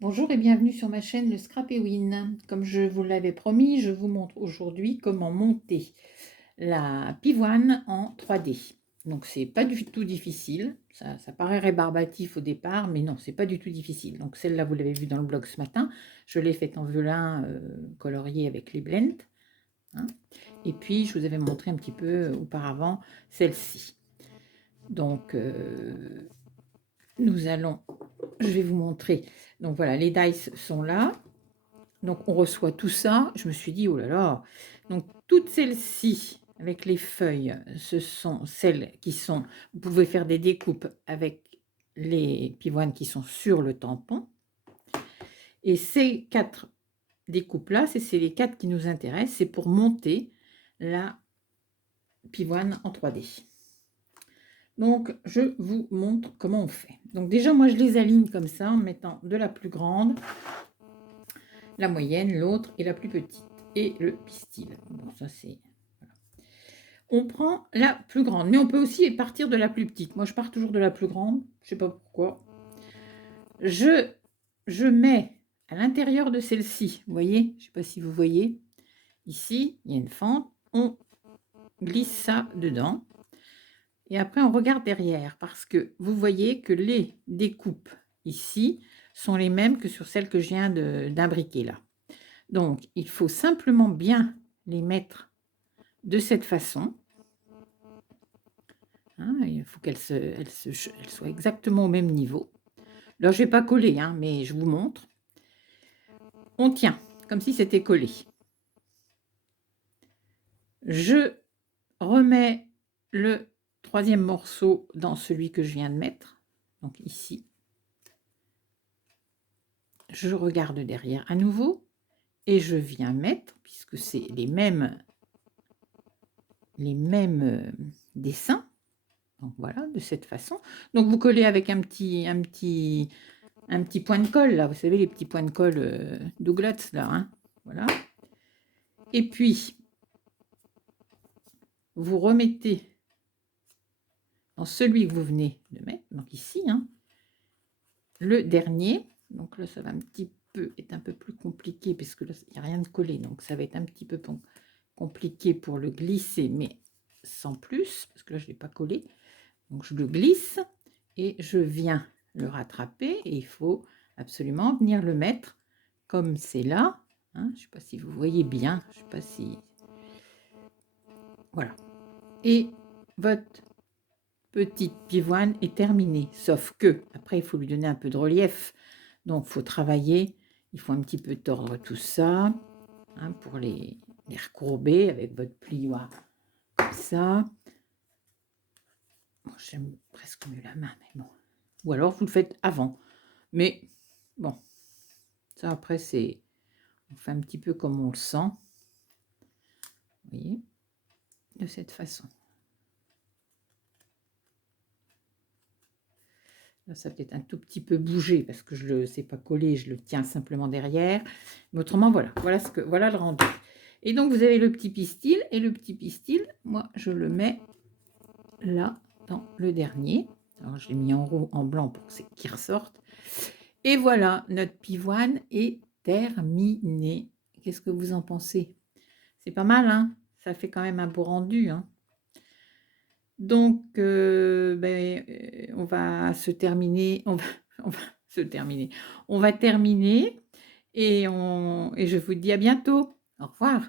Bonjour et bienvenue sur ma chaîne le Scrap et Win. Comme je vous l'avais promis, je vous montre aujourd'hui comment monter la pivoine en 3D. Donc c'est pas du tout difficile, ça paraît rébarbatif au départ, mais non, c'est pas du tout difficile. Donc celle-là, vous l'avez vue dans le blog ce matin, je l'ai faite en velin colorié avec les blends, hein. Et puis je vous avais montré un petit peu auparavant celle-ci. Donc je vais vous montrer. Donc voilà, les dice sont là. Donc on reçoit tout ça. Je me suis dit, oh là là. Donc toutes celles-ci, avec les feuilles, ce sont celles qui sont... Vous pouvez faire des découpes avec les pivoines qui sont sur le tampon. Et ces 4 découpes-là, c'est les 4 qui nous intéressent. C'est pour monter la pivoine en 3D. Donc, je vous montre comment on fait. Donc déjà, moi, je les aligne comme ça, en mettant de la plus grande, la moyenne, l'autre et la plus petite. Et le pistil. Bon, ça, c'est... Voilà. On prend la plus grande, mais on peut aussi partir de la plus petite. Moi, je pars toujours de la plus grande. Je ne sais pas pourquoi. Je mets à l'intérieur de celle-ci, vous voyez, je ne sais pas si vous voyez, ici, il y a une fente. On glisse ça dedans. Et après, on regarde derrière parce que vous voyez que les découpes ici sont les mêmes que sur celles que je viens d'imbriquer là. Donc, il faut simplement bien les mettre de cette façon. Hein, il faut qu'elles soient exactement au même niveau. Là, je ne vais pas coller, hein, mais je vous montre. On tient comme si c'était collé. Je remets le 3e morceau dans celui que je viens de mettre. Donc ici. Je regarde derrière à nouveau. Et je viens mettre, puisque c'est les mêmes dessins, donc voilà, de cette façon. Donc vous collez avec un petit point de colle, là, vous savez, les petits points de colle Douglas, là, hein, voilà. Et puis, vous remettez dans celui que vous venez de mettre, donc ici, hein, le dernier. Donc là, ça va être un peu plus compliqué, parce que là, il n'y a rien de collé, donc ça va être un petit peu compliqué pour le glisser, mais sans plus, parce que là, je ne l'ai pas collé. Donc, je le glisse et je viens le rattraper. Et il faut absolument venir le mettre comme c'est là. Hein, je ne sais pas si vous voyez bien. Je ne sais pas si... Voilà. Et votre petite pivoine est terminée. Sauf que, après, il faut lui donner un peu de relief. Donc, il faut travailler. Il faut un petit peu tordre tout ça, hein, pour les recourber avec votre plioir comme ça. Bon, j'aime presque mieux la main, mais bon. Ou alors, vous le faites avant. Mais bon, ça après, c'est... On fait un petit peu comme on le sent. Vous voyez, de cette façon. Là, ça peut-être un tout petit peu bougé parce que je ne le sais pas coller, je le tiens simplement derrière. Mais autrement, voilà. Voilà le rendu. Et donc, vous avez le petit pistil. Et le petit pistil, moi, je le mets là, dans le dernier. Alors, je l'ai mis en blanc pour qu'il ressorte. Et voilà, notre pivoine est terminée. Qu'est-ce que vous en pensez? C'est pas mal, hein? Ça fait quand même un beau rendu, hein? Donc, on va se terminer. On va se terminer. On va terminer et je vous dis à bientôt. Au revoir.